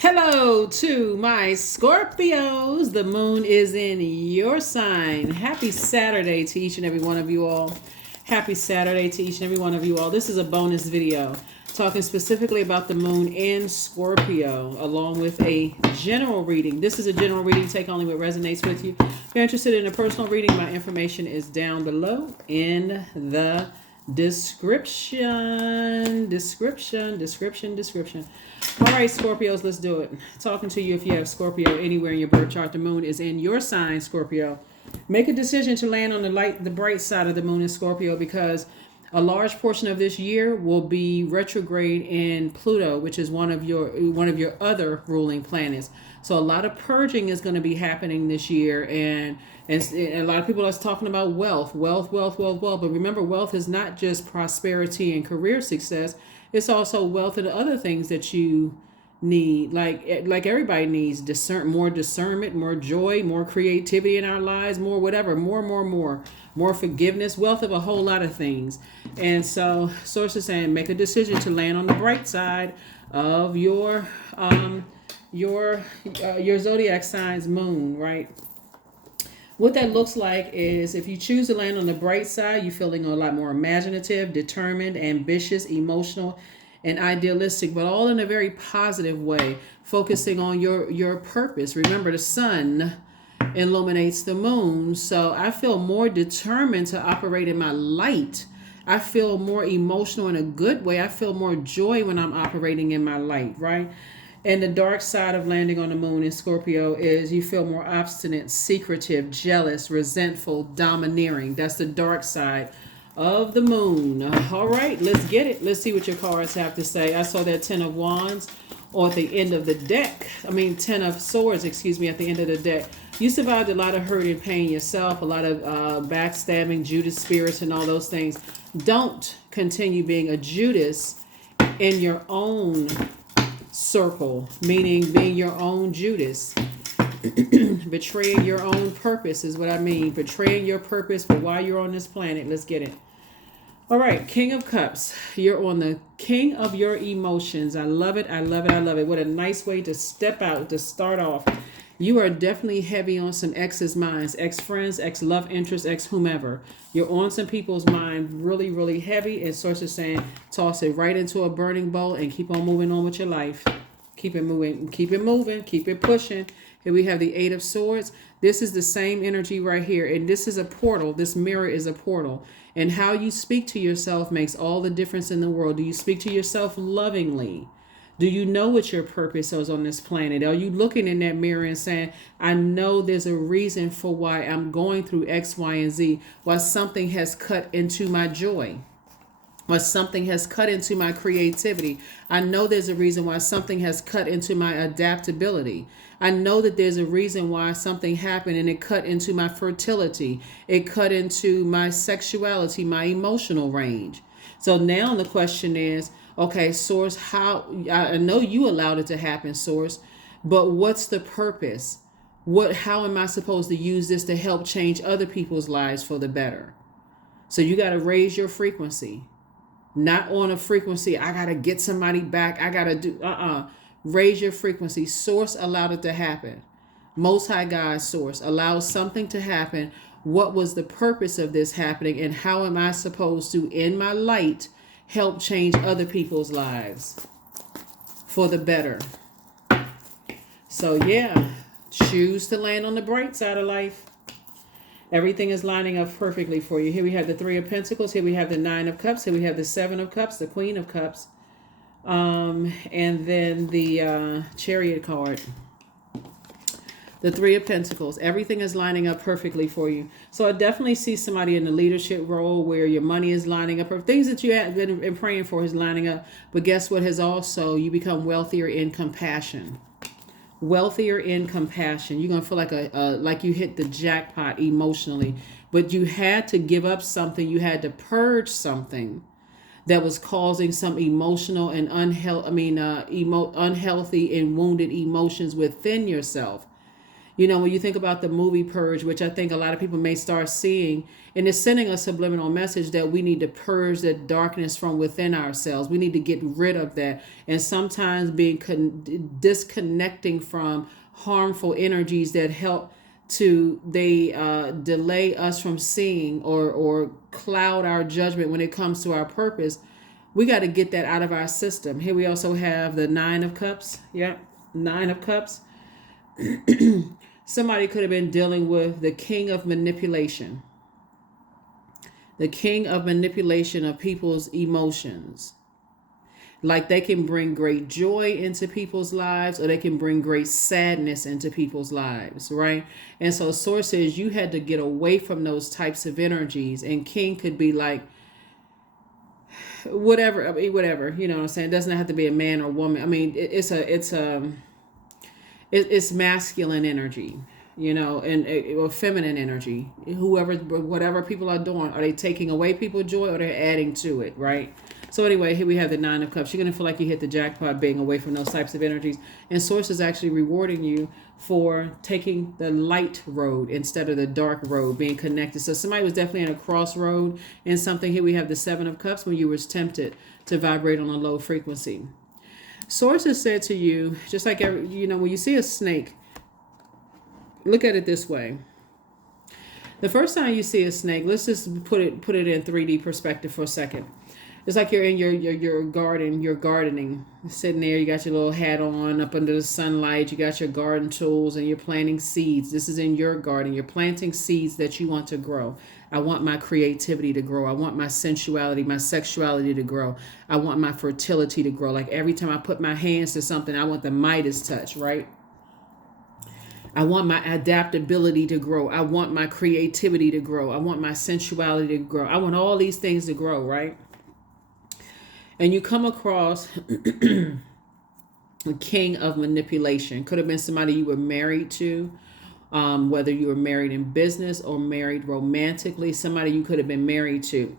Hello to my Scorpios. The moon is in your sign. Happy Saturday to each and every one of you all. Happy Saturday to each and every one of you all. This is a bonus video talking specifically about the moon in Scorpio, along with a general reading. This is a general reading. Take only what resonates with you. If you're interested in a personal reading, my information is down below in the description. All right, Scorpios, let's do it. Talking to you if you have Scorpio anywhere in your birth chart. The moon is in your sign, Scorpio. Make a decision to land on the bright side of the moon in Scorpio, because a large portion of this year will be retrograde in Pluto, which is one of your other ruling planets. So a lot of purging is going to be happening this year, and a lot of people are talking about wealth. But remember, wealth is not just prosperity and career success. It's also wealth and other things that you need. Like everybody needs more discernment, more joy, more creativity in our lives, more whatever, more forgiveness, wealth of a whole lot of things. And so source is saying, make a decision to land on the bright side of your zodiac sign's moon, right? What that looks like is, if you choose to land on the bright side, you're feeling a lot more imaginative, determined, ambitious, emotional, and idealistic, but all in a very positive way, focusing on your purpose. Remember, the sun illuminates the moon, so I feel more determined to operate in my light. I feel more emotional in a good way. I feel more joy when I'm operating in my light, right? And the dark side of landing on the moon in Scorpio is you feel more obstinate, secretive, jealous, resentful, domineering. That's the dark side of the moon. All right, let's get it. Let's see what your cards have to say. I saw that 10 of Wands at the end of the deck. 10 of Swords, at the end of the deck. You survived a lot of hurt and pain yourself, a lot of backstabbing, Judas spirits, and all those things. Don't continue being a Judas in your own circle, meaning being your own Judas. Betraying your own purpose is what I mean. Betraying your purpose for why you're on this planet. Let's get it. All right, King of Cups. You're on the king of your emotions. I love it. What a nice way to step out, to start off. You are definitely heavy on some ex's minds, ex-friends, ex-love interest, ex-whomever. You're on some people's mind really, really heavy, and sources saying toss it right into a burning bowl and keep on moving on with your life. Keep it moving, keep it pushing. Here we have the 8 of Swords. This is the same energy right here, and this is a portal. This mirror is a portal. And how you speak to yourself makes all the difference in the world. Do you speak to yourself lovingly? Do you know what your purpose is on this planet? Are you looking in that mirror and saying, I know there's a reason for why I'm going through X, Y, and Z, why something has cut into my joy, why something has cut into my creativity. I know there's a reason why something has cut into my adaptability. I know that there's a reason why something happened and it cut into my fertility. It cut into my sexuality, my emotional range. So now the question is, okay, Source, how, I know you allowed it to happen, Source, but what's the purpose? How am I supposed to use this to help change other people's lives for the better? So you got to raise your frequency. Not on a frequency, I got to get somebody back. I got to do, Raise your frequency. Source allowed it to happen. Most High God, Source, allows something to happen. What was the purpose of this happening? And how am I supposed to, in my light, help change other people's lives for the better? So yeah, choose to land on the bright side of life. Everything is lining up perfectly for you. Here we have the 3 of Pentacles. Here we have the 9 of Cups. Here we have the 7 of Cups, the Queen of Cups. And then the Chariot card. The 3 of Pentacles. Everything is lining up perfectly for you. So I definitely see somebody in the leadership role where your money is lining up. Or things that you have been praying for is lining up. But guess what has also, you become wealthier in compassion. Wealthier in compassion. You're going to feel like you hit the jackpot emotionally. But you had to give up something. You had to purge something that was causing some emotional and unhealthy and wounded emotions within yourself. When you think about the movie Purge, which I think a lot of people may start seeing, and it's sending a subliminal message that we need to purge the darkness from within ourselves. We need to get rid of that. And sometimes disconnecting from harmful energies that help delay us from seeing or cloud our judgment when it comes to our purpose. We got to get that out of our system. Here we also have the Nine of Cups. Yeah, Nine of Cups. Somebody could have been dealing with the king of manipulation. The king of manipulation of people's emotions. Like they can bring great joy into people's lives, or they can bring great sadness into people's lives, right? And so Source says you had to get away from those types of energies. And king could be like, whatever, whatever, you know what I'm saying? It doesn't have to be a man or woman. I mean, it's masculine energy, or feminine energy. Whatever people are doing, are they taking away people's joy or they're adding to it, right? So anyway, here we have the Nine of Cups. You're going to feel like you hit the jackpot being away from those types of energies. And Source is actually rewarding you for taking the light road instead of the dark road, being connected. So somebody was definitely in a crossroad in something. Here we have the Seven of Cups when you were tempted to vibrate on a low frequency. Source has said to you, just like when you see a snake, look at it this way. The first time you see a snake, let's just put it in 3D perspective for a second. It's like you're in your garden, you're gardening. You're sitting there, you got your little hat on up under the sunlight, you got your garden tools, and you're planting seeds. This is in your garden. You're planting seeds that you want to grow. I want my creativity to grow. I want my sensuality, my sexuality to grow. I want my fertility to grow. Like every time I put my hands to something, I want the Midas touch, right? I want my adaptability to grow. I want my creativity to grow. I want my sensuality to grow. I want all these things to grow, right? And you come across a king of manipulation. Could have been somebody you were married to, whether you were married in business or married romantically, somebody you could have been married to.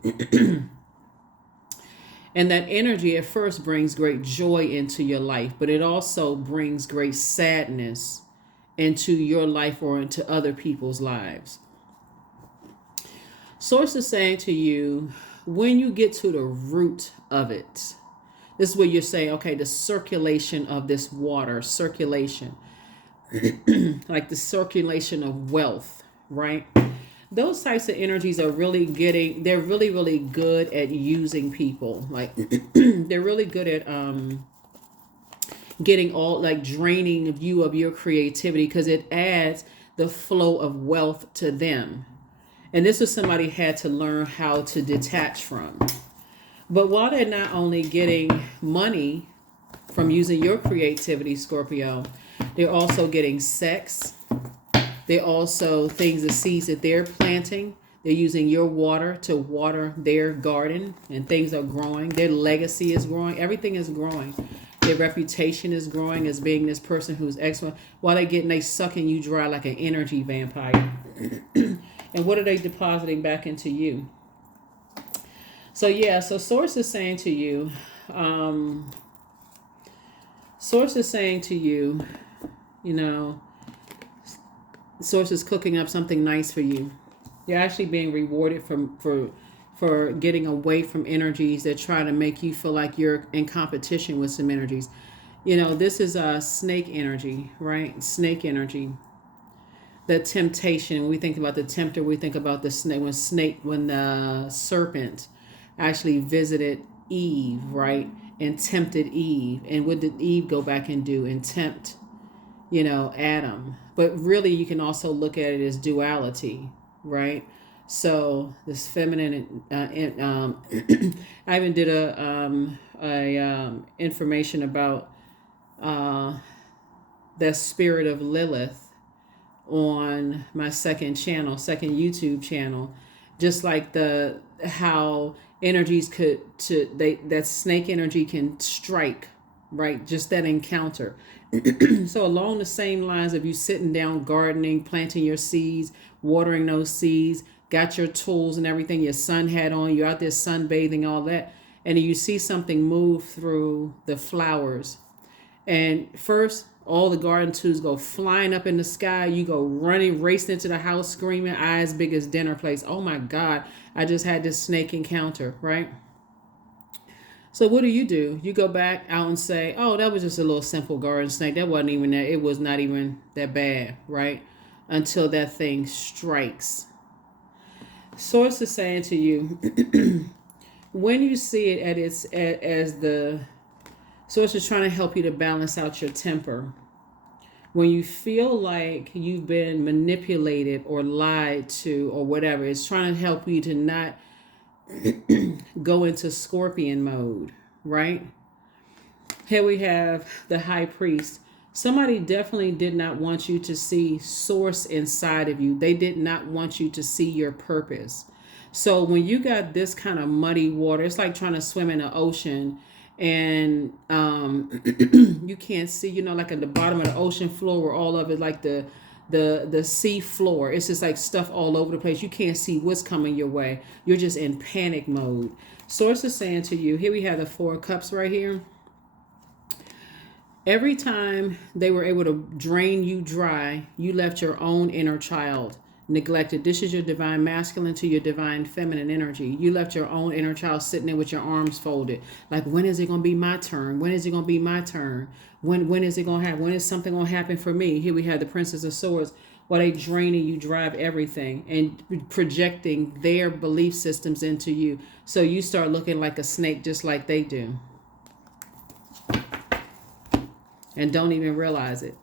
And that energy at first brings great joy into your life, but it also brings great sadness into your life or into other people's lives. Source is saying to you, when you get to the root of it, this is where you're saying, okay, the circulation of this water, circulation, like the circulation of wealth, right? Those types of energies are they're really, really good at using people. Like they're really good at draining you of your creativity, because it adds the flow of wealth to them. And this is somebody had to learn how to detach from. But while they're not only getting money from using your creativity, Scorpio, they're also getting sex. They're also the seeds that they're planting. They're using your water to water their garden, and things are growing. Their legacy is growing. Everything is growing. Their reputation is growing as being this person who's excellent. While they sucking you dry like an energy vampire. And what are they depositing back into you? So Source is saying to you, Source is cooking up something nice for you. You're actually being rewarded for getting away from energies that try to make you feel like you're in competition with some energies. This is a snake energy, right? Snake energy. The temptation. When we think about the tempter, we think about the snake. When the serpent actually visited Eve, right, and tempted Eve. And what did Eve go back and do? And tempt, Adam. But really, you can also look at it as duality, right? So this feminine, I even did a information about the spirit of Lilith on my second YouTube channel, just like how energies that snake energy can strike, right? Just that encounter. So along the same lines of you sitting down, gardening, planting your seeds, watering those seeds, got your tools and everything, your sun hat on, you're out there sunbathing, all that, and you see something move through the flowers. And first, All the garden tools go flying up in the sky. You go running, racing into the house, screaming, eyes big as dinner plates. Oh my God, I just had this snake encounter, right? So what do? You go back out and say, oh, that was just a little simple garden snake. That wasn't even that. It was not even that bad, right? Until that thing strikes. Source is saying to you, when you see it as the source is trying to help you to balance out your temper. When you feel like you've been manipulated or lied to or whatever, it's trying to help you to not go into scorpion mode, right? Here we have the high priest. Somebody definitely did not want you to see source inside of you. They did not want you to see your purpose. So when you got this kind of muddy water, it's like trying to swim in the ocean and you can't see, like at the bottom of the ocean floor where all of it, like the sea floor, it's just like stuff all over the place. You can't see what's coming your way. You're just in panic mode. Source is saying to you, here we have the 4 cups right here. Every time they were able to drain you dry, you left your own inner child neglected. This is your divine masculine to your divine feminine energy. You left your own inner child sitting there with your arms folded. Like, when is it going to be my turn? When is it going to be my turn? When is it going to happen? When is something going to happen for me? Here we have the Princess of Swords. While they draining you, drive everything and projecting their belief systems into you. So you start looking like a snake just like they do. And don't even realize it.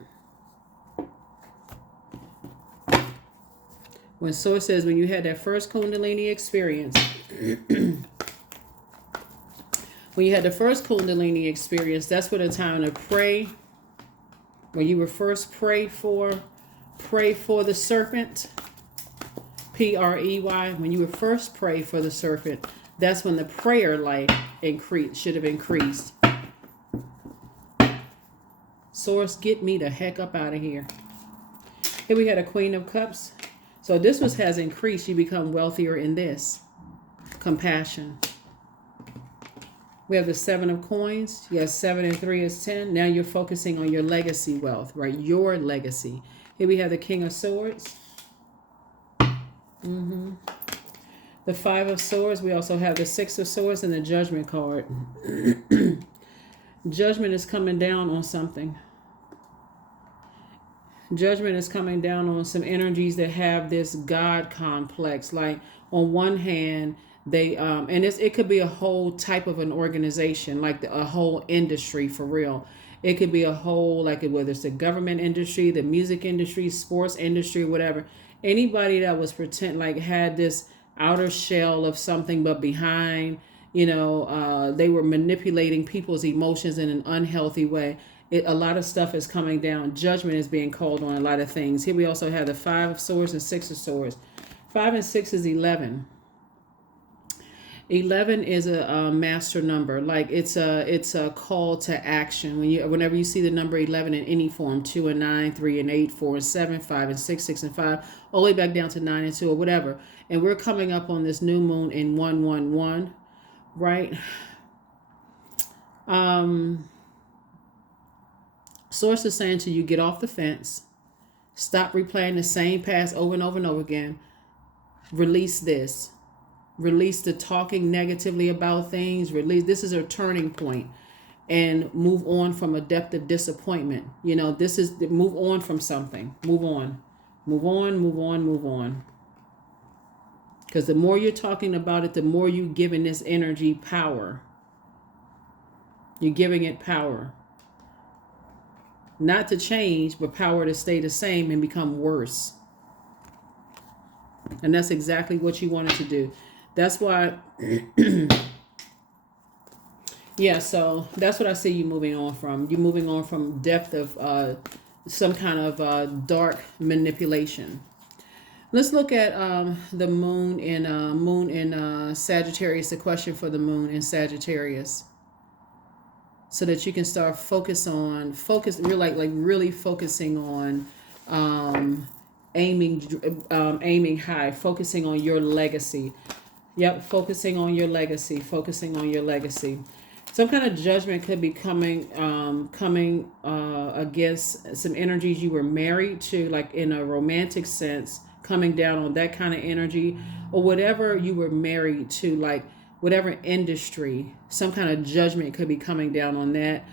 When Source says, when you had that first Kundalini experience, when you had the first Kundalini experience, that's what a time to pray. When you were first pray for the serpent, P-R-E-Y. When you were first pray for the serpent, that's when the prayer life should have increased. Source, get me the heck up out of here. Here we had a Queen of Cups. So this has increased. You become wealthier in this. Compassion. We have the 7 of Coins. You have 7 and 3 is 10. Now you're focusing on your legacy wealth, right? Your legacy. Here we have the King of Swords. The 5 of Swords. We also have the 6 of Swords and the Judgment card. Judgment is coming down on something. Judgment is coming down on some energies that have this God complex. Like, on one hand, they and it could be a whole type of an organization, like a whole industry for real. It could be a whole, like, whether it's the government industry, the music industry, sports industry, whatever. Anybody that was had this outer shell of something, but behind, they were manipulating people's emotions in an unhealthy way. A lot of stuff is coming down. Judgment is being called on a lot of things. Here we also have the 5 of Swords and 6 of Swords. 5 and 6 is 11. 11 is a master number. Like, it's a call to action. Whenever you see the number 11 in any form, 2 and 9, 3 and 8, 4 and 7, 5 and 6, 6 and 5, all the way back down to 9 and 2 or whatever. And we're coming up on this new moon in 111, right? Source is saying to you, get off the fence. Stop replaying the same past over and over and over again. Release this. Release the talking negatively about things. This is a turning point. And move on from a depth of disappointment. Move on from something. Move on. Move on, move on, move on. Because the more you're talking about it, the more you're giving this energy power. You're giving it power. Not to change, but power to stay the same and become worse. And that's exactly what you wanted to do. That's why, yeah, so that's what I see you moving on from. You're moving on from depth of some kind of dark manipulation. Let's look at the moon in Sagittarius, the question for the moon in Sagittarius. So that you can start really focusing on aiming high, focusing on your legacy. Yep, focusing on your legacy. Some kind of judgment could be coming against some energies you were married to, like in a romantic sense, coming down on that kind of energy, or whatever you were married to, like whatever industry. Some kind of judgment could be coming down on that.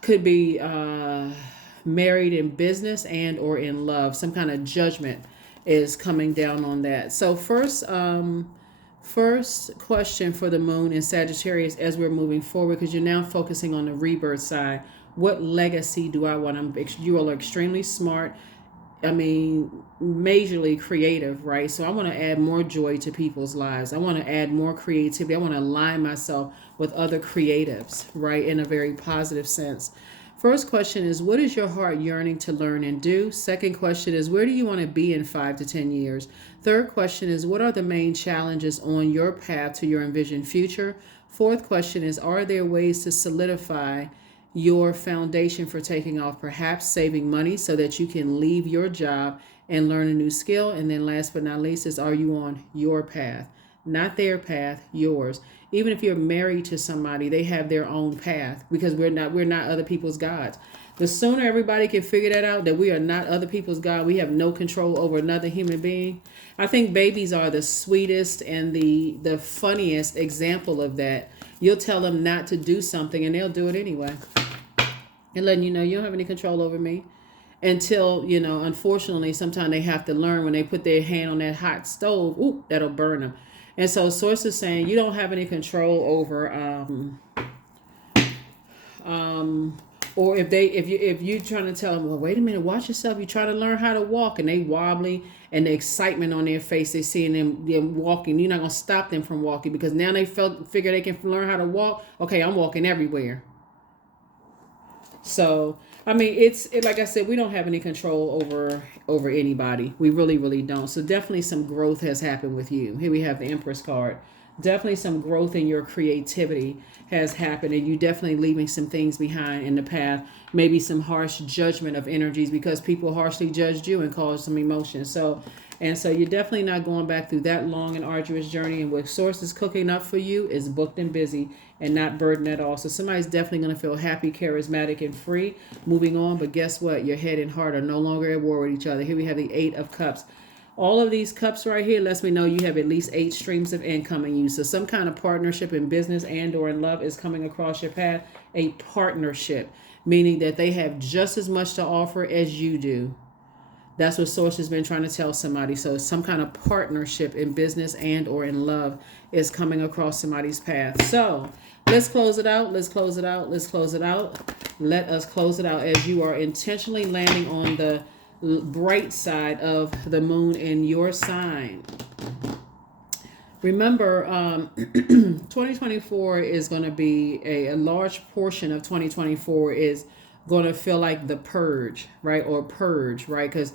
Could be married in business and or in love. Some kind of judgment is coming down on that. So first question for the moon in Sagittarius as we're moving forward, because you're now focusing on the rebirth side. What legacy do I want? You all are extremely smart. I mean, majorly creative, right? So I want to add more joy to people's lives. I want to add more creativity. I want to align myself with other creatives, right? In a very positive sense. First question is, what is your heart yearning to learn and do? Second question is, where do you want to be in 5 to 10 years? Third question is, what are the main challenges on your path to your envisioned future? Fourth question is, are there ways to solidify your foundation for taking off, perhaps saving money so that you can leave your job and learn a new skill? And then last but not least is, are you on your path? Not their path, yours. Even if you're married to somebody, they have their own path, because we're not other people's gods. The sooner everybody can figure that out, that we are not other people's God, we have no control over another human being. I think babies are the sweetest and the funniest example of that. You'll tell them not to do something and they'll do it anyway. And letting you know you don't have any control over me. Until, unfortunately, sometimes they have to learn when they put their hand on that hot stove, ooh, that'll burn them. And so Source is saying you don't have any control over, or if you're trying to tell them, well, wait a minute, watch yourself. You try to learn how to walk and they wobbly, and the excitement on their face, they seeing them walking. You're not gonna stop them from walking, because now they figure they can learn how to walk. Okay, I'm walking everywhere. So I mean, it's like I said, we don't have any control over anybody. We really, really don't. So definitely some growth has happened with you. Here we have the Empress card. Definitely some growth in your creativity has happened, and you definitely leaving some things behind in the path. Maybe some harsh judgment of energies because people harshly judged you and caused some emotion. So you're definitely not going back through that long and arduous journey. And what Source is cooking up for you is booked and busy and not burdened at all. So somebody's definitely going to feel happy, charismatic, and free moving on. But guess what? Your head and heart are no longer at war with each other. Here we have the 8 of Cups. All of these cups right here lets me know you have at least 8 streams of income in you. So some kind of partnership in business and or in love is coming across your path. A partnership, meaning that they have just as much to offer as you do. That's what Source has been trying to tell somebody. So some kind of partnership in business and or in love is coming across somebody's path. So let's close it out. Let's close it out. Let's close it out. Let us close it out as you are intentionally landing on the bright side of the moon in your sign. Remember, 2024 is going to be a large portion of 2024 is going to feel like the purge, right? Or purge, right? Because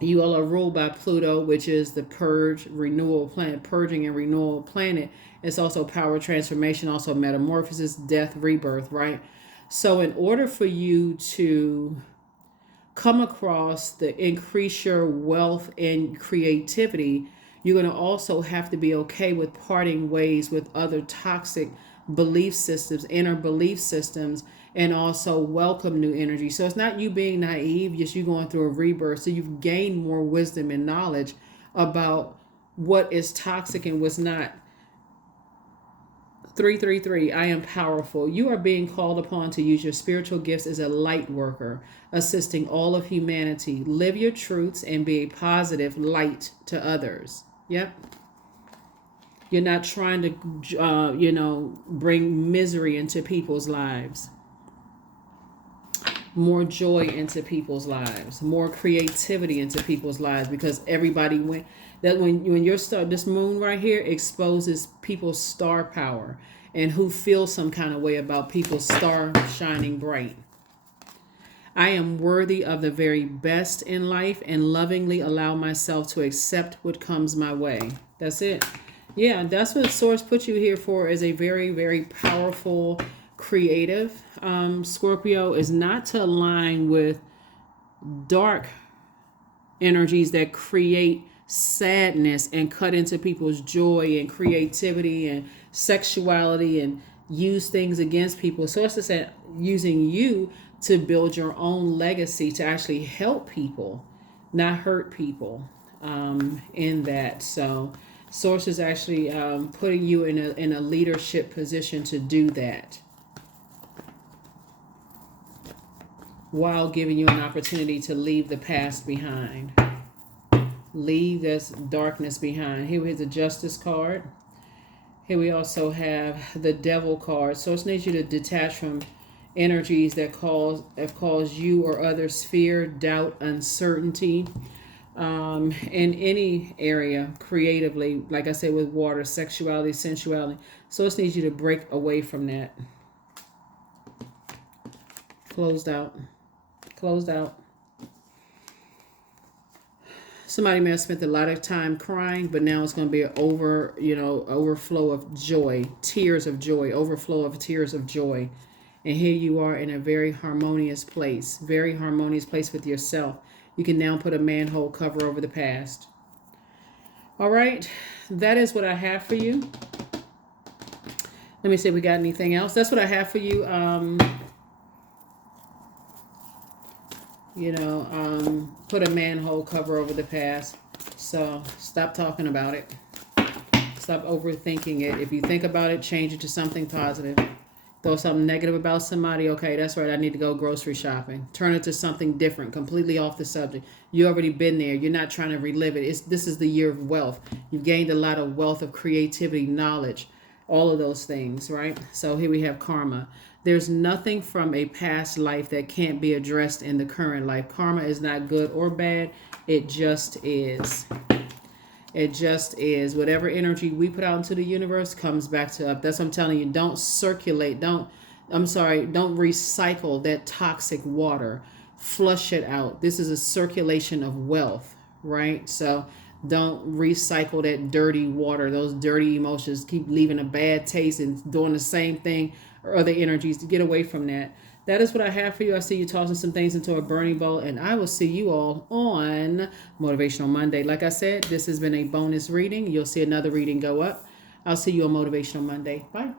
you all are ruled by Pluto, which is the purge, renewal planet, purging and renewal planet. It's also power transformation, also metamorphosis, death, rebirth, right? So in order for you to come across the increase your wealth and creativity, you're going to also have to be okay with parting ways with other toxic belief systems, inner belief systems, and also welcome new energy. So it's not you being naive, just you going through a rebirth. So you've gained more wisdom and knowledge about what is toxic and what's not. 333, I am powerful. You are being called upon to use your spiritual gifts as a light worker, assisting all of humanity. Live your truths and be a positive light to others. Yep. You're not trying to, bring misery into people's lives. More joy into people's lives. More creativity into people's lives, because everybody went. That when your star, this moon right here exposes people's star power and who feels some kind of way about people's star shining bright. I am worthy of the very best in life and lovingly allow myself to accept what comes my way. That's it. Yeah, that's what Source put you here for, is a very, very powerful creative. Scorpio is not to align with dark energies that create sadness and cut into people's joy and creativity and sexuality and use things against people. Source is using you to build your own legacy to actually help people, not hurt people in that. So Source is actually putting you in a leadership position to do that, while giving you an opportunity to leave the past behind. Leave this darkness behind. Here we have the Justice card. Here we also have the Devil card. So it needs you to detach from energies that cause you or others fear, doubt, uncertainty. In any area creatively, like I said, with water, sexuality, sensuality. So it needs you to break away from that. Closed out. Closed out. Somebody may have spent a lot of time crying, but now it's going to be an overflow of joy, tears of joy, overflow of tears of joy. And here you are in a very harmonious place with yourself. You can now put a manhole cover over the past. All right, that is what I have for you. Let me see if we got anything else. That's what I have for you. Put a manhole cover over the past. So stop talking about it. Stop overthinking it. If you think about it, change it to something positive. Throw something negative about somebody. Okay, that's right. I need to go grocery shopping. Turn it to something different, completely off the subject. You already been there. You're not trying to relive it. This is the year of wealth. You've gained a lot of wealth of creativity, knowledge, all of those things, right? So here we have karma. There's nothing from a past life that can't be addressed in the current life. Karma is not good or bad. It just is. It just is. Whatever energy we put out into the universe comes back to us. That's what I'm telling you. Don't circulate. Don't recycle that toxic water. Flush it out. This is a circulation of wealth, right? So don't recycle that dirty water. Those dirty emotions keep leaving a bad taste and doing the same thing or other energies. To get away from that. That is what I have for you. I see you tossing some things into a burning bowl, and I will see you all on Motivational Monday. Like I said, this has been a bonus reading. You'll see another reading go up. I'll see you on Motivational Monday. Bye.